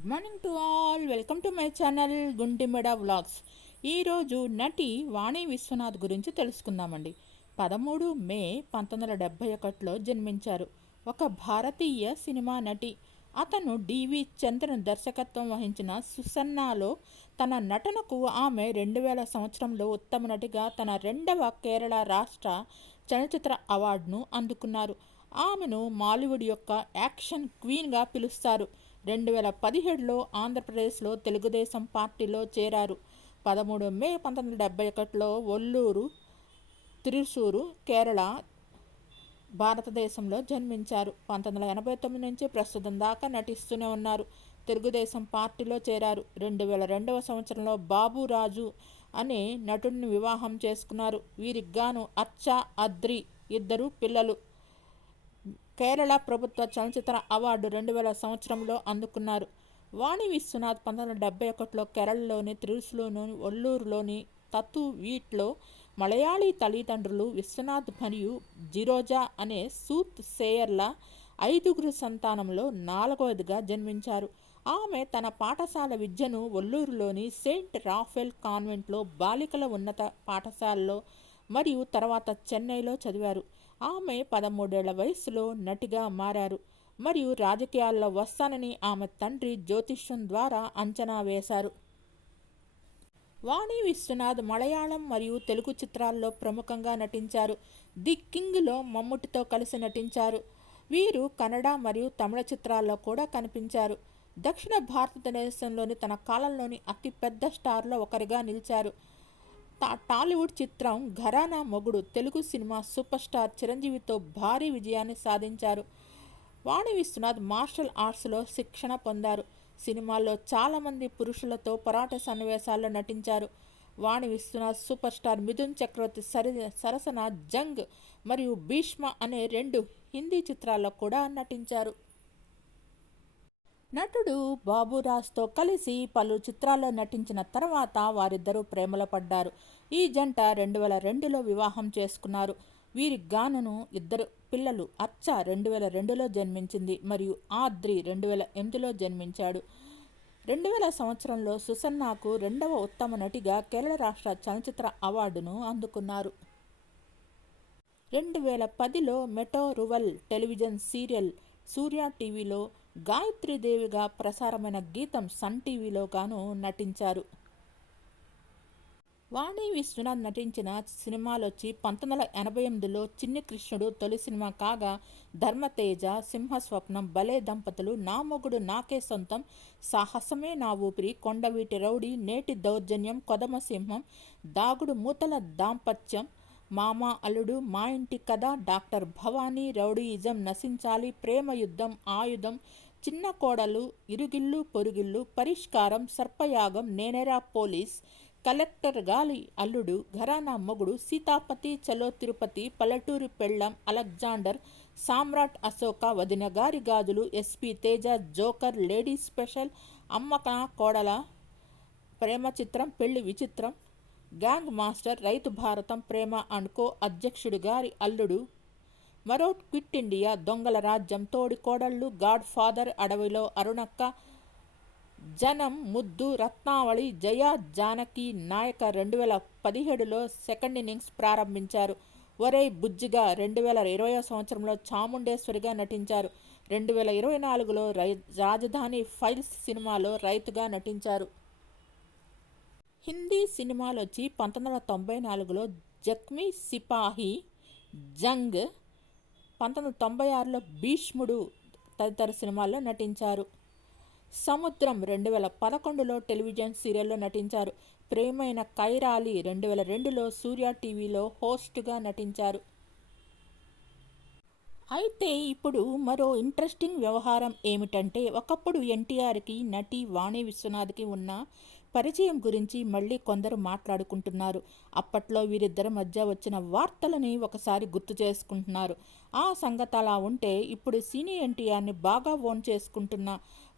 Good morning to all. Welcome to my channel Guntimeda vlogs. ఈరోజు నటి వాణి విశ్వనాథ్ గురించి తెలుసుకుందామండి. 13 మే 1971లో జన్మించారు. ఒక భారతీయ సినిమా నటి. అతను డివి చంద్రన్ దర్శకత్వం వహించిన సుసన్నాలో తన నటనకు ఆమె 2000 సంవత్సరంలో ఉత్తమ నటిగా తన రెండవ కేరళ రాష్ట్ర చలనచిత్ర అవార్డును అందుకున్నారు. ఆమెను మాలీవుడ్ యొక్క యాక్షన్ క్వీన్గా పిలుస్తారు. 2017లో ఆంధ్రప్రదేశ్లో తెలుగుదేశం పార్టీలో చేరారు. 13 మే 1971లో ఒల్లూరు, త్రిశూరు, కేరళ, భారతదేశంలో జన్మించారు. 1989 నుంచి ప్రస్తుతం దాకా నటిస్తూనే ఉన్నారు. తెలుగుదేశం పార్టీలో చేరారు. 2002వ సంవత్సరంలో బాబురాజు అనే నటుడిని వివాహం చేసుకున్నారు. వీరికి గాను అచ్చ, అద్రి ఇద్దరు పిల్లలు. కేరళ ప్రభుత్వ చలనచిత్ర అవార్డు 2000 సంవత్సరంలో అందుకున్నారు. వాణి విశ్వనాథ్ 1971లో కేరళలోని త్రిశూర్లోని ఒల్లూరులోని తతువీట్లో మలయాళీ తల్లిదండ్రులు విశ్వనాథ్ మరియు జిరోజా అనే సూత్ సేయర్ల 5గురు సంతానంలో 4వదిగా జన్మించారు. ఆమె తన పాఠశాల విద్యను ఒల్లూరులోని సెయింట్ రాఫెల్ కాన్వెంట్లో బాలికల ఉన్నత పాఠశాలలో మరియు తర్వాత చెన్నైలో చదివారు. ఆమె 13 ఏళ్ల వయసులో నటిగా మారారు మరియు రాజకీయాల్లో వస్తానని ఆమె తండ్రి జ్యోతిష్యం ద్వారా అంచనా వేశారు. వాణి విశ్వనాథ్ మలయాళం మరియు తెలుగు చిత్రాల్లో ప్రముఖంగా నటించారు. ది కింగ్లో మమ్ముటితో కలిసి నటించారు. వీరు కన్నడ మరియు తమిళ చిత్రాల్లో కూడా కనిపించారు. దక్షిణ భారతదేశంలోని తన కాలంలోని అతిపెద్ద స్టార్లో ఒకరిగా నిలిచారు. టాలీవుడ్ చిత్రం ఘరానా మొగుడు తెలుగు సినిమా సూపర్ స్టార్ చిరంజీవితో భారీ విజయాన్ని సాధించారు. వాణి విశ్వనాథ్ మార్షల్ ఆర్ట్స్లో శిక్షణ పొందారు. సినిమాల్లో చాలామంది పురుషులతో పోరాట సన్నివేశాల్లో నటించారు. వాణి విశ్వనాథ్ సూపర్ స్టార్ మిథున్ చక్రవర్తి సరసన జంగ్ మరియు భీష్మ అనే 2 హిందీ చిత్రాల్లో కూడా నటించారు. నటుడు బాబురాజ్తో కలిసి పలు చిత్రాల్లో నటించిన తర్వాత వారిద్దరూ ప్రేమలో పడ్డారు. ఈ జంట 2002లో వివాహం చేసుకున్నారు. వీరికి గాను 2 పిల్లలు. అచ్చ 2002లో జన్మించింది మరియు ఆద్రి 2008లో జన్మించాడు. 2000 సంవత్సరంలో సుసన్నాకు 2వ ఉత్తమ నటిగా కేరళ రాష్ట్ర చలనచిత్ర అవార్డును అందుకున్నారు. 2010లో మెటో రువల్ టెలివిజన్ సీరియల్ సూర్య టీవీలో గాయత్రీదేవిగా ప్రసారమైన గీతం సన్ టీవీలో గాను నటించారు. వాణి విశ్వనాథ్ నటించిన సినిమాలొచ్చి 1988లో చిన్ని కృష్ణుడు తొలి సినిమా కాగా, ధర్మతేజ, సింహస్వప్నం, భలే దంపతులు, నా మొగుడు నాకే సొంతం, సాహసమే నా ఊపిరి, కొండవీటి రౌడీ, నేటి దౌర్జన్యం, కొదమసింహం, దాగుడు మూతల దాంపత్యం, మామ అల్లుడు, మా ఇంటి కథ, డాక్టర్ భవానీ, రౌడీయిజం నశించాలి, ప్రేమ యుద్ధం, ఆయుధం, చిన్న కోడలు, ఇరుగిల్లు పొరుగిల్లు, పరిష్కారం, సర్పయాగం, నేనేరా పోలీస్, కలెక్టర్ గాలి అల్లుడు, ఘరానా మొగుడు, సీతాపతి, చలో తిరుపతి, పల్లెటూరి పెళ్ళం, అలెగ్జాండర్, సామ్రాట్ అశోక, వదిన గారి గాజులు, SP Teja, joker, lady special, అమ్మ నా కోడల, ప్రేమ చిత్రం, పెళ్లి విచిత్రం, గ్యాంగ్ మాస్టర్, రైతు భారతం, ప్రేమ అండ్ కో, అధ్యక్షుడు గారి అల్లుడు, మరో క్విట్ ఇండియా, దొంగల రాజ్యం, తోడి కోడళ్ళు, గాడ్ ఫాదర్, అడవిలో అరుణక్క, జనం, ముద్దు, రత్నావళి, జయ జానకి నాయక 2017లో సెకండ్ ఇన్నింగ్స్ ప్రారంభించారు. ఒరేయ్ బుజ్జిగా 2020వ సంవత్సరంలో చాముండేశ్వరిగా నటించారు. 2024లో రాజధాని ఫైల్స్ సినిమాలో రైతుగా నటించారు. హిందీ సినిమాలొచ్చి 1994లో జఖ్మీ సిపాహి, జంగ్, 1996లో భీష్ముడు తదితర సినిమాల్లో నటించారు. సముద్రం 2011లో టెలివిజన్ సీరియల్లో నటించారు. ప్రేమైన కైరాలి 2002లో సూర్య టీవీలో హోస్ట్గా నటించారు. అయితే ఇప్పుడు మరో ఇంట్రెస్టింగ్ వ్యవహారం ఏమిటంటే, ఒకప్పుడు ఎన్టీఆర్కి నటి వాణి విశ్వనాథ్కి ఉన్న పరిచయం గురించి మళ్ళీ కొందరు మాట్లాడుకుంటున్నారు. అప్పట్లో వీరిద్దరి మధ్య వచ్చిన వార్తలని ఒకసారి గుర్తు చేసుకుంటున్నారు. ఆ సంగతి అలా ఉంటే, ఇప్పుడు సినీ ఎన్టీఆర్ని బాగా ఓన్ చేసుకుంటున్న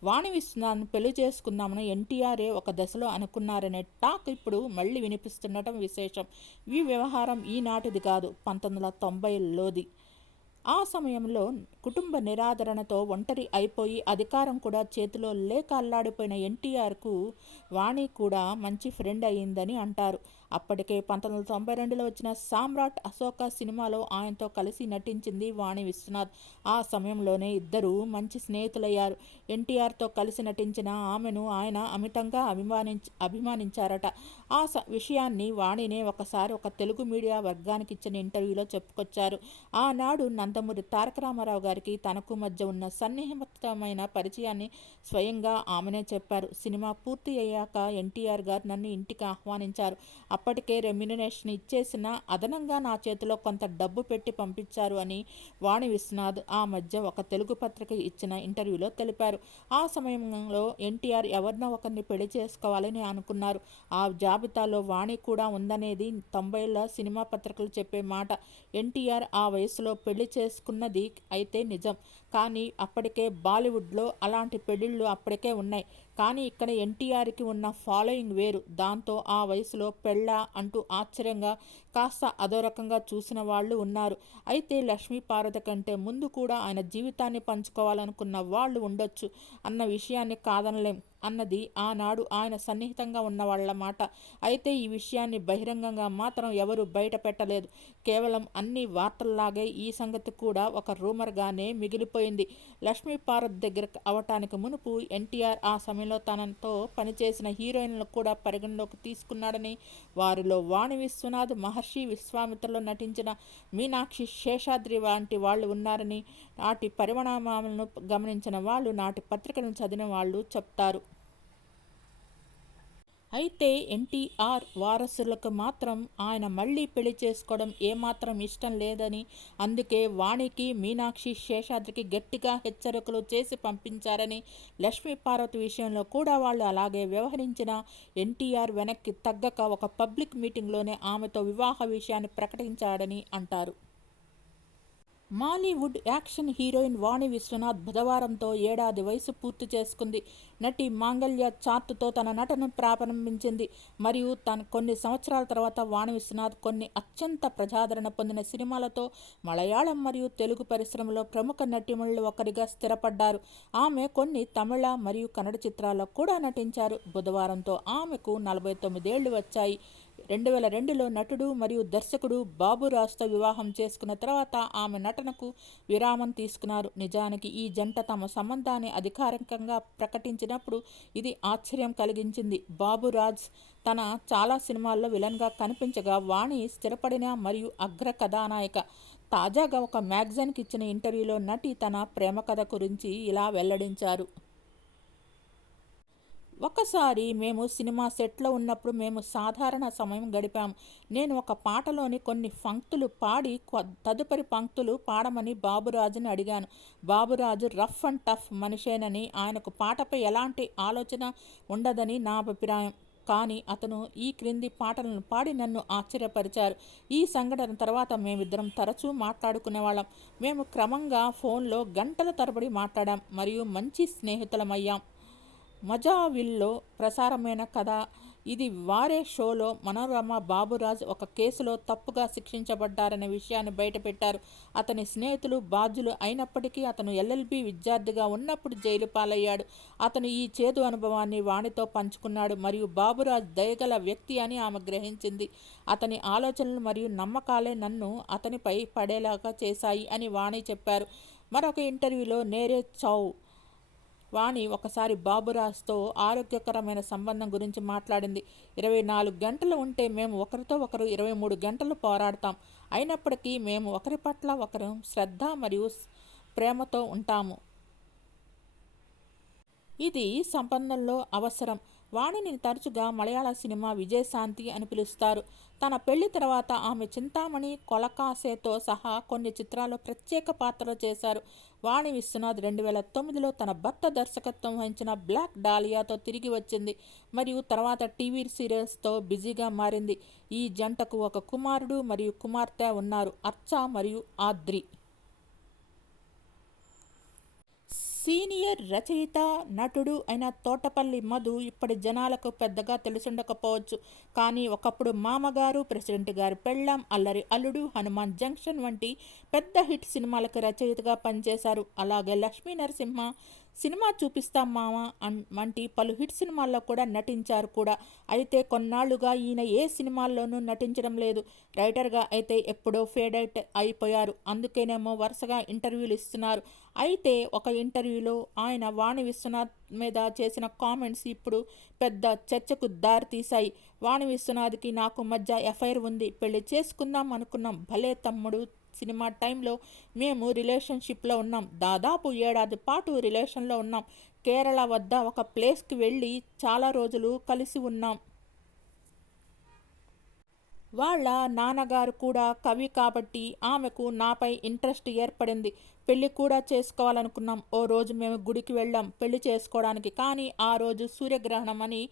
వాణి విశ్వనాథ్ని పెళ్లి చేసుకుందామని ఎన్టీఆరే ఒక దశలో అనుకున్నారనే టాక్ ఇప్పుడు మళ్ళీ వినిపిస్తుండటం విశేషం. ఈ వ్యవహారం ఈనాటిది కాదు, 1990లోది. ఆ సమయంలో కుటుంబ నిరాదరణతో ఒంటరి అయిపోయి అధికారం కూడా చేతిలో లేక అల్లాడిపోయిన ఎన్టీఆర్కు వాణి కూడా మంచి ఫ్రెండ్ అయ్యిందని అంటారు. అప్పటికే 1992లో వచ్చిన సామ్రాట్ అశోక సినిమాలో ఆయనతో కలిసి నటించింది వాణి విశ్వనాథ్. ఆ సమయంలోనే ఇద్దరూ మంచి స్నేహితులయ్యారు. ఎన్టీఆర్తో కలిసి నటించిన ఆమెను ఆయన అమితంగా అభిమానించారట. ఆ విషయాన్ని వాణినే ఒకసారి ఒక తెలుగు మీడియా వర్గానికి ఇచ్చిన ఇంటర్వ్యూలో చెప్పుకొచ్చారు. ఆనాడు నందమూరి తారక రామారావు గారికి తనకు మధ్య ఉన్న సన్నిహితమైన పరిచయాన్ని స్వయంగా ఆమెనే చెప్పారు. సినిమా పూర్తి అయ్యాక ఎన్టీఆర్ గారు నన్ను ఇంటికి ఆహ్వానించారు. అప్పటికే రెమ్యునరేషన్ ఇచ్చేసిన అదనంగా నా చేతిలో కొంత డబ్బు పెట్టి పంపించారు అని వాణి విశ్వనాథ్ ఆ మధ్య ఒక తెలుగు పత్రిక ఇచ్చిన ఇంటర్వ్యూలో తెలిపారు. ఆ సమయంలో ఎన్టీఆర్ ఎవరినో ఒకరిని పెళ్లి చేసుకోవాలని అనుకున్నారు. ఆ జాబితాలో వాణి కూడా ఉందనేది 90ల సినిమా పత్రికలు చెప్పే మాట. ఎన్టీఆర్ ఆ వయసులో పెళ్లి చేసుకున్నది అయితే నిజం. కానీ అప్పటికే బాలీవుడ్లో అలాంటి పెళ్లిళ్ళు అప్పటికే ఉన్నాయి. కానీ ఇక్కడ ఎన్టీఆర్కి ఉన్న ఫాలోయింగ్ వేరు. దాంతో ఆ వయసులో పెళ్ళా అంటూ ఆశ్చర్యంగా కాస్త అదో రకంగా చూసిన వాళ్ళు ఉన్నారు. అయితే లక్ష్మీపార్వతి కంటే ముందు కూడా ఆయన జీవితాన్ని పంచుకోవాలనుకున్న వాళ్ళు ఉండొచ్చు అన్న విషయాన్ని కాదనలేం అన్నది ఆనాడు ఆయన సన్నిహితంగా ఉన్న వాళ్ళ మాట. అయితే ఈ విషయాన్ని బహిరంగంగా మాత్రం ఎవరు బయట పెట్టలేదు. కేవలం అన్ని వార్తల్లాగే ఈ సంగతి కూడా ఒక రూమర్గానే మిగిలిపోయింది. లక్ష్మీపార్వతి దగ్గర అవటానికి మునుపు ఎన్టీఆర్ ఆ సమయంలో తనతో పనిచేసిన హీరోయిన్లను కూడా పరిగణలోకి తీసుకున్నాడని, వారిలో వాణి విశ్వనాథ్, మహర్షి విశ్వామిత్రలో నటించిన మీనాక్షి, శేషాద్రి వంటి వాళ్ళు ఉన్నారని నాటి పరిణామాలను గమనించిన వాళ్ళు, నాటి పత్రికలను చదివిన వాళ్ళు చెప్తారు. అయితే ఎన్టీఆర్ వారసులకు మాత్రం ఆయన మళ్ళీ పెళ్లి చేసుకోవడం ఏమాత్రం ఇష్టం లేదని, అందుకే వాణికి, మీనాక్షి, శేషాద్రికి గట్టిగా హెచ్చరికలు చేసి పంపించారని, లక్ష్మీపార్వతి విషయంలో కూడా వాళ్ళు అలాగే వ్యవహరించిన ఎన్టీఆర్ వెనక్కి తగ్గక ఒక పబ్లిక్ మీటింగ్లోనే ఆమెతో వివాహ విషయాన్ని ప్రకటించాడని అంటారు. మాలీవుడ్ యాక్షన్ హీరోయిన్ వాణి విశ్వనాథ్ బుధవారంతో ఏడాది వయసు పూర్తి చేసుకుంది. నటి మాంగళ్య చార్ట్తో తన నటను ప్రారంభించింది. మరియు కొన్ని సంవత్సరాల తర్వాత వాణి విశ్వనాథ్ కొన్ని అత్యంత ప్రజాదరణ పొందిన సినిమాలతో మలయాళం మరియు తెలుగు పరిశ్రమలో ప్రముఖ నటీమణులు ఒకరిగా స్థిరపడ్డారు. ఆమె కొన్ని తమిళ మరియు కన్నడ చిత్రాల్లో కూడా నటించారు. బుధవారంతో ఆమెకు 49 ఏళ్లు వచ్చాయి. 2002లో నటుడు మరియు దర్శకుడు బాబురాజ్తో వివాహం చేసుకున్న తర్వాత ఆమె నటనకు విరామం తీసుకున్నారు. నిజానికి ఈ జంట తమ సంబంధాన్ని అధికారికంగా ప్రకటించినప్పుడు ఇది ఆశ్చర్యం కలిగించింది. బాబురాజ్ తన చాలా సినిమాల్లో విలన్గా కనిపించగా, వాణి స్థిరపడిన మరియు అగ్ర కథానాయిక. తాజాగా ఒక మ్యాగజైన్కి ఇచ్చిన ఇంటర్వ్యూలో నటి తన ప్రేమ కథ గురించి ఇలా వెల్లడించారు. ఒకసారి మేము సినిమా సెట్లో ఉన్నప్పుడు మేము సాధారణ సమయం గడిపాము. నేను ఒక పాటలోని కొన్ని పంక్తులు పాడి తదుపరి పంక్తులు పాడమని బాబురాజుని అడిగాను. బాబురాజు రఫ్ అండ్ టఫ్ మనిషేనని, ఆయనకు పాటపై ఎలాంటి ఆలోచన ఉండదని నా అభిప్రాయం. కానీ అతను ఈ క్రింది పాటలను పాడి నన్ను ఆశ్చర్యపరిచారు. ఈ సంఘటన తర్వాత మేమిద్దరం తరచూ మాట్లాడుకునేవాళ్ళం. మేము క్రమంగా ఫోన్లో గంటల తరబడి మాట్లాడాం మరియు మంచి స్నేహితులమయ్యాం. మజావిల్లో ప్రసారమైన కథ ఇది. వారే షోలో మనోరమ బాబురాజ్ ఒక కేసులో తప్పుగా శిక్షించబడ్డారనే విషయాన్ని బయటపెట్టారు. అతని స్నేహితులు బాధ్యులు అయినప్పటికీ అతను LLB విద్యార్థిగా ఉన్నప్పుడు జైలు పాలయ్యాడు. అతను ఈ చేదు అనుభవాన్ని వాణితో పంచుకున్నాడు మరియు బాబురాజ్ దయగల వ్యక్తి అని ఆమె గ్రహించింది. అతని ఆలోచనలు మరియు నమ్మకాలే నన్ను అతనిపై పడేలాగా చేశాయి అని వాణి చెప్పారు. మరొక ఇంటర్వ్యూలో నేరే చౌ వాణి ఒకసారి బాబురాజ్తో ఆరోగ్యకరమైన సంబంధం గురించి మాట్లాడింది. 24 గంటలు ఉంటే మేము ఒకరితో ఒకరు 23 గంటలు పోరాడతాం. అయినప్పటికీ మేము ఒకరి పట్ల ఒకరు శ్రద్ధ మరియు ప్రేమతో ఉంటాము. ఇది సంబంధంలో అవసరం. వాణిని తరచుగా మలయాళ సినిమా విజయశాంతి అని పిలుస్తారు. తన పెళ్లి తర్వాత ఆమె చింతామణి, కొలకాసెతో సహా కొన్ని చిత్రాల్లో ప్రత్యేక పాత్రలు చేశారు. వాణి విశ్వనాథ్ 2009లో తన భర్త దర్శకత్వం వహించిన బ్లాక్ డాలియాతో తిరిగి వచ్చింది మరియు తర్వాత టీవీ సీరియల్స్తో బిజీగా మారింది. ఈ జంటకు ఒక కుమారుడు మరియు కుమార్తె ఉన్నారు, అర్చా మరియు ఆద్రి. సీనియర్ రచయిత, నటుడు అయిన తోటపల్లి మధు ఇప్పటి జనాలకు పెద్దగా తెలుసుండకపోవచ్చు. కానీ ఒకప్పుడు మామగారు, ప్రెసిడెంట్ గారి పెళ్ళాం, అల్లరి అల్లుడు, హనుమాన్ జంక్షన్ వంటి పెద్ద హిట్ సినిమాలకు రచయితగా పనిచేశారు. అలాగే లక్ష్మీ నరసింహ, సినిమా చూపిస్తాం మామ వంటి పలు హిట్ సినిమాల్లో కూడా నటించారు కూడా. అయితే కొన్నాళ్లుగా ఈయన ఏ సినిమాల్లోనూ నటించడం లేదు. రైటర్గా అయితే ఎప్పుడో ఫేడ్ అవుట్ అయిపోయారు. అందుకేనేమో వరుసగా ఇంటర్వ్యూలు ఇస్తున్నారు. అయితే ఒక ఇంటర్వ్యూలో ఆయన వాణి విశ్వనాథ్ మీద చేసిన కామెంట్స్ ఇప్పుడు పెద్ద చర్చకు దారితీశాయి. వాణి విశ్వనాథ్కి నాకు మధ్య ఎఫ్ఐఆర్ ఉంది, పెళ్లి చేసుకుందాం అనుకున్నాం, భలే తమ్ముడు సినిమా టైంలో మేము రిలేషన్షిప్లో ఉన్నాం, దాదాపు ఏడాది పాటు రిలేషన్లో ఉన్నాం, కేరళ వద్ద ఒక ప్లేస్కి వెళ్ళి చాలా రోజులు కలిసి ఉన్నాం. వాళ్ళ నాన్నగారు కూడా కవి కాబట్టి ఆమెకు నాపై ఇంట్రెస్ట్ ఏర్పడింది. పెళ్లి కూడా చేసుకోవాలనుకున్నాం. ఓ రోజు మేము గుడికి వెళ్ళాం పెళ్లి చేసుకోవడానికి. కానీ ఆ రోజు సూర్యగ్రహణం అని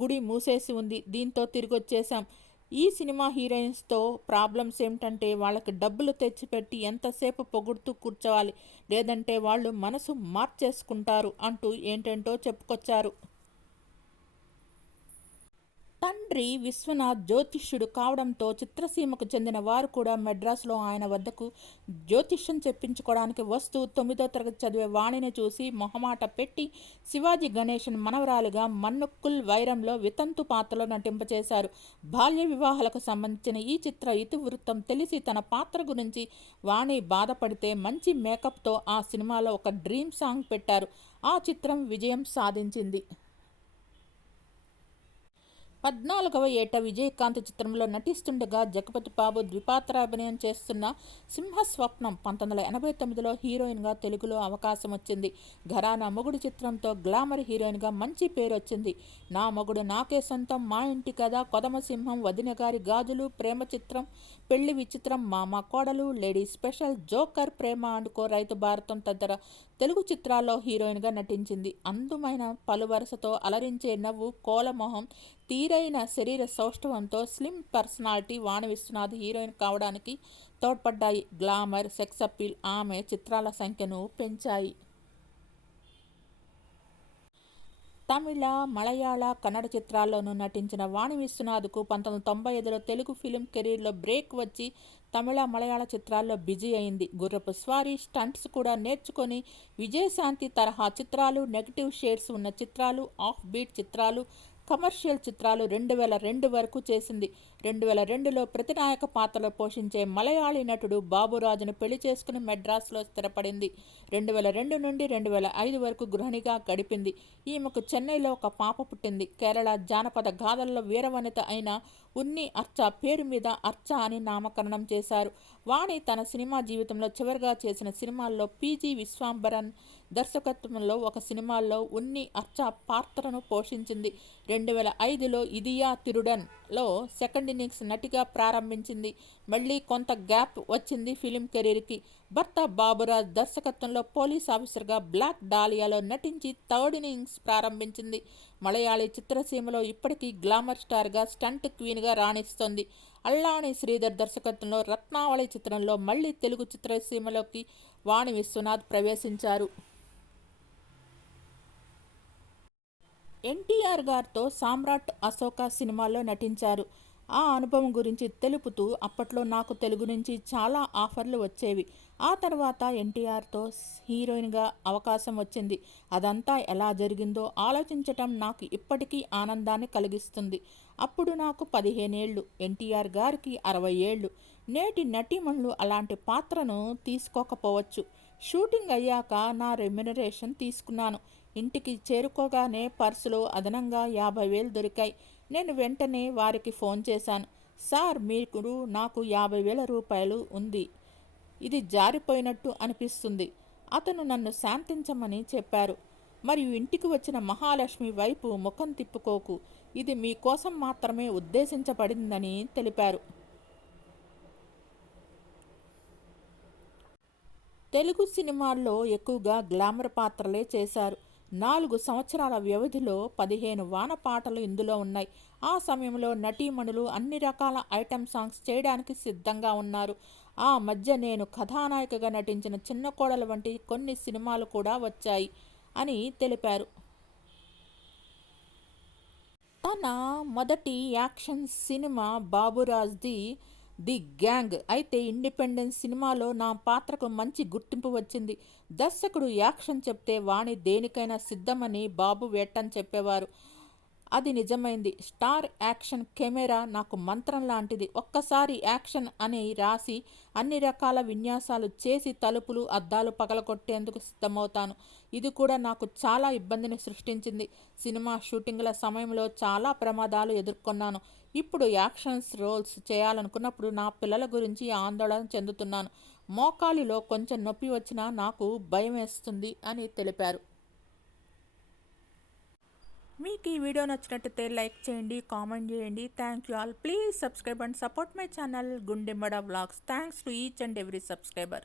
గుడి మూసేసి ఉంది. దీంతో తిరిగొచ్చేసాం. ఈ సినిమా హీరోయిన్స్తో ప్రాబ్లమ్స్ ఏమిటంటే వాళ్ళకి డబ్బులు తెచ్చిపెట్టి ఎంతసేపు పొగుడుతూ కూర్చోవాలి, లేదంటే వాళ్ళు మనసు మార్చేసుకుంటారు అంటూ ఏంటేంటో చెప్పుకొచ్చారు. తండ్రి విశ్వనాథ్ జ్యోతిష్యుడు కావడంతో చిత్రసీమకు చెందిన వారు కూడా మెడ్రాస్లో ఆయన వద్దకు జ్యోతిష్యం చెప్పించుకోవడానికి వస్తూ 9వ తరగతి చదివే వాణిని చూసి మొహమాట పెట్టి శివాజీ గణేశన్ మనవరాలిగా మన్నుక్కుల్ వైరంలో వితంతు పాత్రలో నటింపచేశారు. బాల్య వివాహాలకు సంబంధించిన ఈ చిత్ర ఇతివృత్తం తెలిసి తన పాత్ర గురించి వాణి బాధపడితే మంచి మేకప్తో ఆ సినిమాలో ఒక డ్రీమ్ సాంగ్ పెట్టారు. ఆ చిత్రం విజయం సాధించింది. 14వ ఏట విజయకాంత్ చిత్రంలో నటిస్తుండగా జగపతి బాబు ద్విపాత్రాభినయం చేస్తున్న సింహస్వప్నం 1989లో హీరోయిన్గా తెలుగులో అవకాశం వచ్చింది. ఘరానా మొగుడు చిత్రంతో గ్లామర్ హీరోయిన్గా మంచి పేరు వచ్చింది. నా మొగుడు నాకే సొంతం, మా ఇంటి కథ, కొదమసింహం, వదిన గారి గాజులు, ప్రేమ చిత్రం, పెళ్లి విచిత్రం, మామ కోడలు, లేడీ స్పెషల్, జోకర్, ప్రేమ అనుకో, రైతు భారతం తదితర తెలుగు చిత్రాల్లో హీరోయిన్గా నటించింది. అందమైన పలువరసతో అలరించే నవ్వు, కోలమొహం, తీరైన శరీర సౌష్ఠవంతో స్లిమ్ పర్సనాలిటీ వాణి విశ్వనాథ్ హీరోయిన్ కావడానికి తోడ్పడ్డాయి. గ్లామర్, సెక్స్ అప్పీల్ ఆమె చిత్రాల సంఖ్యను పెంచాయి. తమిళ, మలయాళ, కన్నడ చిత్రాల్లోనూ నటించిన వాణి విశ్వనాథ్కు 1995లో తెలుగు ఫిలిం కెరీర్లో బ్రేక్ వచ్చి తమిళ, మలయాళ చిత్రాల్లో బిజీ అయింది. గుర్రపు స్వారీ, స్టంట్స్ కూడా నేర్చుకొని విజయశాంతి తరహా చిత్రాలు, నెగటివ్ షేడ్స్ ఉన్న చిత్రాలు, ఆఫ్ బీట్ చిత్రాలు, కమర్షియల్ చిత్రాలు 2002 వరకు చేసింది. 2002లో ప్రతినాయక పాత్రలో పోషించే మలయాళీ నటుడు బాబురాజును పెళ్లి చేసుకుని మెడ్రాస్లో స్థిరపడింది. 2002 నుండి 2005 వరకు గృహిణిగా గడిపింది. ఈమెకు చెన్నైలో ఒక పాప పుట్టింది. కేరళ జానపద గాథల్లో వీరవనిత అయిన ఉన్ని అర్చ పేరు మీద అర్చ అని నామకరణం చేశారు. వాణి తన సినిమా జీవితంలో చివరిగా చేసిన సినిమాల్లో పీజీ విశ్వాంబరన్ దర్శకత్వంలో ఒక సినిమాల్లో ఉన్ని అర్చ పాత్రను పోషించింది. 2005లో ఇదియా తిరుడన్లో సెకండ్ ఇన్నింగ్స్ నటిగా ప్రారంభించింది. మళ్ళీ కొంత గ్యాప్ వచ్చింది ఫిలిం కెరీర్కి. భర్త బాబురాజ్ దర్శకత్వంలో పోలీస్ ఆఫీసర్గా బ్లాక్ డాలియాలో నటించి థర్డ్ ఇన్నింగ్స్ ప్రారంభించింది. మలయాళీ చిత్రసీమలో ఇప్పటికీ గ్లామర్ స్టార్గా, స్టంట్ క్వీన్గా రాణిస్తోంది. అల్లాని శ్రీధర్ దర్శకత్వంలో రత్నావళి చిత్రంలో మళ్ళీ తెలుగు చిత్రసీమలోకి వాణి విశ్వనాథ్ ప్రవేశించారు. ఎన్టీఆర్ గారితో సామ్రాట్ అశోక సినిమాలో నటించారు. ఆ అనుభవం గురించి తెలుపుతూ అప్పట్లో నాకు తెలుగు నుంచి చాలా ఆఫర్లు వచ్చేవి. ఆ తర్వాత ఎన్టీఆర్తో హీరోయిన్గా అవకాశం వచ్చింది. అదంతా ఎలా జరిగిందో ఆలోచించటం నాకు ఇప్పటికీ ఆనందాన్ని కలిగిస్తుంది. అప్పుడు నాకు 15 ఏళ్ళు, ఎన్టీఆర్ గారికి 60 ఏళ్ళు. నేటి నటీమణులు అలాంటి పాత్రను తీసుకోకపోవచ్చు. షూటింగ్ అయ్యాక నా రెమ్యునరేషన్ తీసుకున్నాను. ఇంటికి చేరుకోగానే పర్సులో అదనంగా 50,000 దొరికాయి. నేను వెంటనే వారికి ఫోన్ చేశాను. సార్, మీకు నాకు 50,000 రూపాయలు ఉంది, ఇది జారిపోయినట్టు అనిపిస్తుంది. అతను నన్ను శాంతించమని చెప్పారు. మరియు ఇంటికి వచ్చిన మహాలక్ష్మి వైపు ముఖం తిప్పుకోకు, ఇది మీకోసం మాత్రమే ఉద్దేశించబడిందని తెలిపారు. తెలుగు సినిమాల్లో ఎక్కువగా గ్లామర్ పాత్రలే చేశారు. 4 సంవత్సరాల వ్యవధిలో 15 వాన పాటలు ఇందులో ఉన్నాయి. ఆ సమయంలో నటీమణులు అన్ని రకాల ఐటెం సాంగ్స్ చేయడానికి సిద్ధంగా ఉన్నారు. ఆ మధ్య నేను కథానాయికగా నటించిన చిన్న కోడలు వంటి కొన్ని సినిమాలు కూడా వచ్చాయి అని తెలిపారు. తన మొదటి యాక్షన్ సినిమా బాబురాజ్ది ది గ్యాంగ్. అయితే ఇండిపెండెన్స్ సినిమాలో నా పాత్రకు మంచి గుర్తింపు వచ్చింది. దర్శకుడు యాక్షన్ చెప్తే వాణి దేనికైనా సిద్ధమని బాబు వేట్టని చెప్పేవారు. అది నిజమైంది. స్టార్ యాక్షన్ కెమెరా నాకు మంత్రం లాంటిది. ఒక్కసారి యాక్షన్ అని రాసి అన్ని రకాల విన్యాసాలు చేసి తలుపులు అద్దాలు పగలగొట్టేందుకు సిద్ధమవుతాను. ఇది కూడా నాకు చాలా ఇబ్బందిని సృష్టించింది. సినిమా షూటింగ్ల సమయంలో చాలా ప్రమాదాలు ఎదుర్కొన్నాను. ఇప్పుడు యాక్షన్స్ రోల్స్ చేయాలనుకున్నప్పుడు నా పిల్లల గురించి ఆందోళన చెందుతున్నాను. మోకాలిలో కొంచెం నొప్పి వచ్చినా నాకు భయం వేస్తుంది అని తెలిపారు. మీకు ఈ వీడియో నచ్చినట్టయితే లైక్ చేయండి, కామెంట్ చేయండి. Thank you all. Please subscribe and support my channel Gundemmada vlogs. Thanks to each and every subscriber.